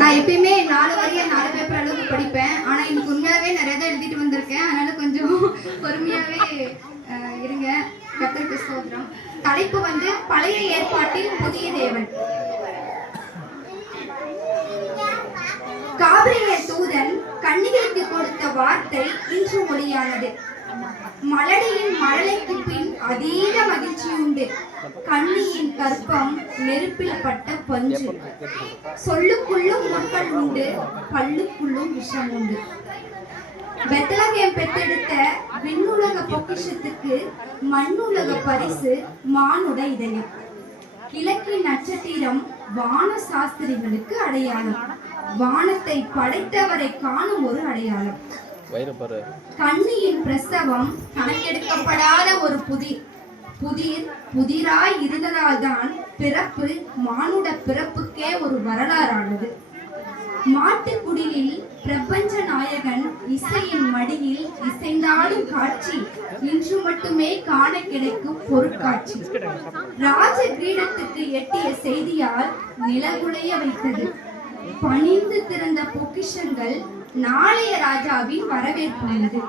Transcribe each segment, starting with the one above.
நான் எப்பயுமே 4 வரைய 4 பேப்பர் அளவுக்கு படிப்பேன். ஆனா இன்னைக்கு உண்மையாவே நிறைய தான் எழுதிட்டு வந்திருக்கேன். அதனால கொஞ்சம் பொறுமையாவே இருங்க. கர்த்தருக்கு ஸ்தோத்திரம். தலைப்பு வந்து பழைய ஏற்பாட்டில் புதிய தேவன். காபிரியேல் தூதன் கன்னிகைக்கு கொடுத்த வார்த்தை இன்று ஒளியானது. மலடியின் மழலைக்கு பின் அதீத மகிழ்ச்சி உண்டு. கண்ணியின் கற்பம் நெருப்பில் பட்ட பஞ்சு. சொல்லுக்குள்ளும் முட்கள் உண்டு, பல்லுக்குள்ளும் விஷம் உண்டு. பெத்லகேம் பெற்றெடுத்த விண்ணுலக பொக்கிஷத்துக்கு மண்ணுலக பரிசு மானுட இதயம். கிழக்கின் நட்சத்திரம் வான சாஸ்திரிகளுக்கு அடையாளம். வானத்தை படைத்தவரை காணும் ஒரு அடையாளம். கண்ணியின் பிரசவம் கணக்கெடுக்கப்படாத ஒரு புதிராய் இருந்ததால் தான் பிறப்பு மானுட பிறப்புக்கே ஒரு வரலாறானது. மாட்டுக்குடிலில் பிரபஞ்ச நாயகன் இசையின் மடியில் இசைந்தாடும் காட்சி இன்று மட்டுமே காண கிடைக்கும் பொருட்காட்சி. ராஜ கிரீடத்துக்கு எட்டிய செய்தியால் நிலகுலைய வைத்தது. பணிந்து திறந்த பொக்கிஷங்கள் நாளைய ராஜாவின் வரவேற்புள்ளது.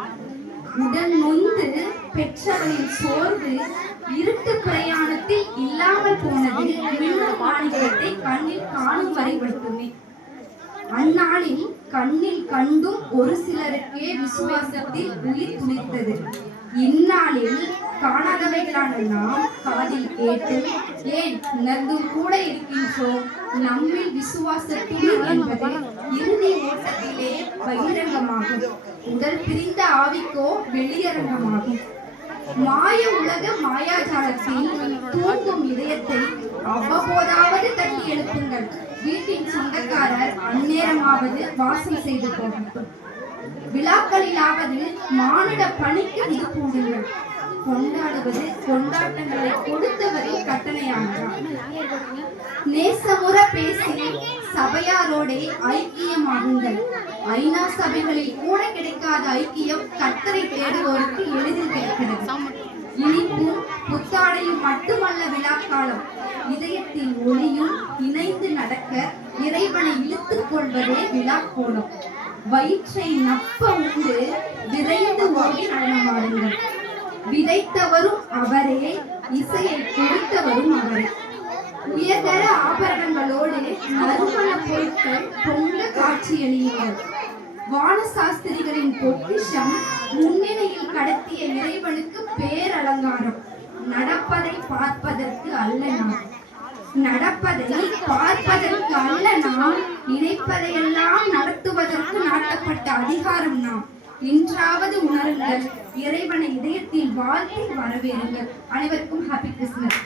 உடல் நொந்து பெற்றவரின் சோர்வு இருட்டு பிரயாணத்தில் இல்லாமல் போனது மாணிக்கத்தை கண்ணில் காணும் வரை மட்டுமே. அந்நாளில் கண்ணில் கண்டும் ஒரு சிலருக்கே விசுவாசத்தில் உயிர் துளிர்த்தது. இந்நாளில் காணாதவைகளான நாம் காதில் கேட்டு ஏன் உணர்ந்தும் கூட இருக்கின்றோம். நம்மில் விசுவாசத்தில் என்பது இறுதி ஓட்டத்திலே பகிரங்கமாகும். உடல் பிரிந்த ஆவிக்கோ வெளியரங்கமாகும். மாய உலக மாயாஜாலத்தில் தூங்கும் இதயத்தை அவ்வப்போதாவது தட்டி எழுப்புங்கள். வீட்டின் சொந்தக்காரர் அந்நேரமாவது வாசம் செய்து போகட்டும். விழாக்களிலாவது மானுட பணிக்கு இது போடுங்கள். கொண்டாடுவது கொண்டாட்டங்களை கொடுத்தவரை கட்டளையாகிறார். நேசமுற பேசி சபையாரோடே ஐக்கியமாகுங்கள். ஐநா சபைகளில் கூட கிடைக்காத ஐக்கியம் கர்த்தரை தேடுவோருக்கு எளிதில் கிடைக்கிறது. இனிப்பும் புத்தாடையும் மட்டுமல்ல விழாக்காலம். இதயத்தில் ஒளியும் இணைந்து நடக்க இறைவனை இழுத்துக் கொள்வதே விழாக்கோலம். வயிற்றை நப்ப உண்டு விரைந்து ஓடி நடனமாடுங்கள். விதைத்தவரும் அவரே, இசையை கொடுத்தவரும் அவரே. உயர்தர ஆபரணங்களோடு நறுமண பொருட்கள் பொங்க காட்சியளியுங்கள். வானசாஸ்திரிகளின் பொக்கிஷம் முன்னிலையில் கடத்திய இறைவனுக்கு பேரலங்காரம். நடப்பதை பார்ப்பதற்கு அல்ல நாம், நடப்பதை பார்ப்பதற்கு அல்ல நாம், நினைப்பதையெல்லாம் நடத்துவதற்கு நாட்டப்பட்ட அதிகாரம் நாம். இன்றாவது உணருங்கள், இறைவனை இதயத்தில் வாழ்த்தி வரவேறுங்கள். அனைவருக்கும் ஹாப்பி கிறிஸ்மஸ்.